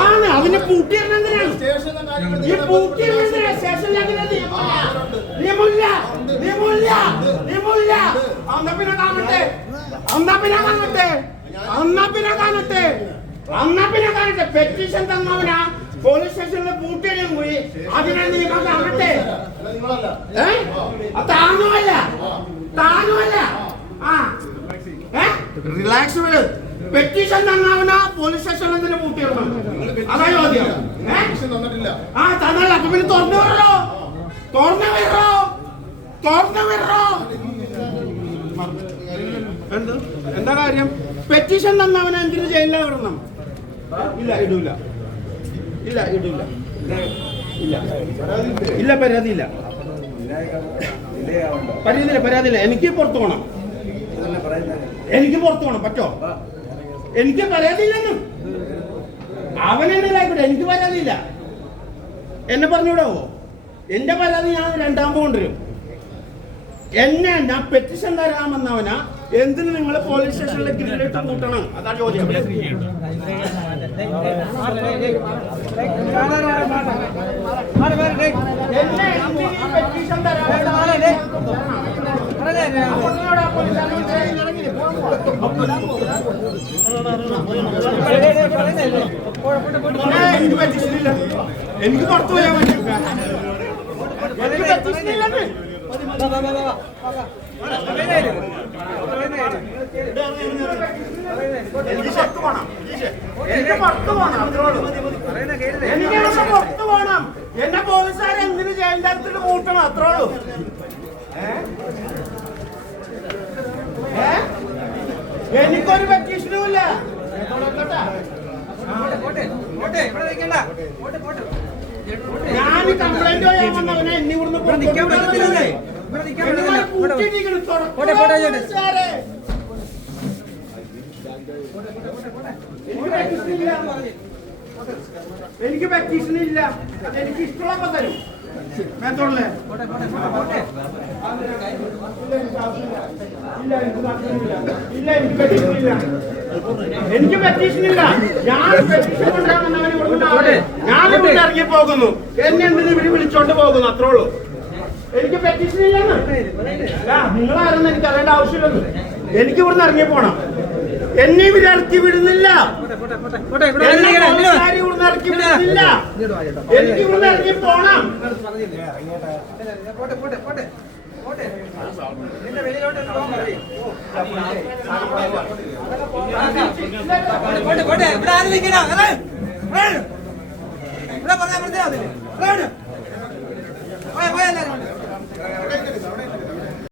ആണ്? അവനെ പൂട്ടിയിടുന്നതിനാണ് ഈ അന്നാ പിന്നെ കാണട്ടെ. അന്നാ പിന്നെ കാണട്ടെ. അന്നാ പിന്നെ കാണട്ടെ. അന്നാ പിന്നെ കാണട്ടെ. പെറ്റീഷൻ തന്നവനാ. പോലീസ് സ്റ്റേഷനിൽ പൂട്ടിയിടും പോയി അതിനെ നിയമം കാണട്ടെ. ഏ? താനുമല്ല ആ? റിലാക്സ് വിട്. പെറ്റീഷൻ തന്നാവുന്ന പോലീസ് സ്റ്റേഷനിൽ തന്നെ പൂട്ടിയിടണം അതായത് ആ തന്നല്ല. അപ്പൊ പിന്നെ തുറന്നു വിടറോ തുറന്നു വിടറോ തുറന്നു വിടറോ എന്ത്? എന്താ കാര്യം? പെറ്റീഷൻ തന്നവനെ എന്തിനു ജയിലിലാ വിടണം? ഇല്ല ഇടൂല. ഇല്ല ഇടൂല. ഇല്ല. ഇല്ല പരാതിയില്ല. പരാതിയില്ല പരാതിയില്ല. എനിക്ക് പുറത്തു പോകണം എനിക്ക് പുറത്തു പോകണം പറ്റോ? എനിക്ക് പറയാതില്ലെന്നും അവനെന്നെ ആയിക്കോട്ടെ എനിക്ക് പരാതിയില്ല എന്നെ പറഞ്ഞുവിടാവോ? എന്റെ പരാതി ഞാൻ രണ്ടാം കൊണ്ടുവരും എന്നെ ഞാൻ പെറ്റിഷൻ തരാമെന്നവനാ എന്തിനു നിങ്ങൾ പോലീസ് സ്റ്റേഷനിലെ ഗ്രില്ലിട്ട് കൂട്ടണം? അതാ ചോദ്യം. പെറ്റീഷൻ പറഞ്ഞോടാ പോലീസ് സ്റ്റേഷനിൽ ഏ, എനിക്ക് എനിക്ക് പുറത്തു പറ്റില്ല എനിക്ക് എനിക്ക് എന്നെ പോലീസുകാരെ എന്തിനു അടുത്തിട്ട് കൂട്ടണം അത്രേ ഉള്ളൂ? ഏ? എനിക്കൊരു വെക്കേഷനുമില്ല? ഞാൻ കംപ്ലൈന്റ് ചെയ്യാൻ വന്നവനെ എന്നെ ഇവിടുന്ന് നിൽക്കാൻ പറ്റത്തില്ല. എനിക്ക് പെറ്റീഷൻ ഇല്ല. എനിക്ക് ഇഷ്ടമുള്ളപ്പോ തരും എനിക്ക് താല്പര്യമില്ല. ഇല്ല. എനിക്ക് പെറ്റീഷൻ ഇല്ല എനിക്ക് പെറ്റീഷൻ ഇല്ല ഞാൻ പെറ്റീഷൻ കൊണ്ടുവന്നവനെ ഇവിടുന്ന് ഞാൻ ഇവിടെ ഇറങ്ങി പോകുന്നു. എന്നെ എന്തിനു ഇവിടെ വിളിച്ചോണ്ട് പോകുന്നു അത്രേ ഉള്ളൂ. എനിക്ക് പെറ്റീഷൻ നിങ്ങളാരെന്ന് എനിക്ക് അറിയേണ്ട ആവശ്യമില്ലെന്ന്. എനിക്ക് ഇവിടുന്ന് ഇറങ്ങി പോണം. എന്നെ ഇവിടെ ഇറക്കി വിടുന്നില്ല ഇറക്കി വിടുന്നില്ല എനിക്ക് ഇവിടെ ഇറങ്ങി പോണം ഇവിടെ പറഞ്ഞാൽ മനസ്സിലാവില്ലേ പോയ പോയല്ലേ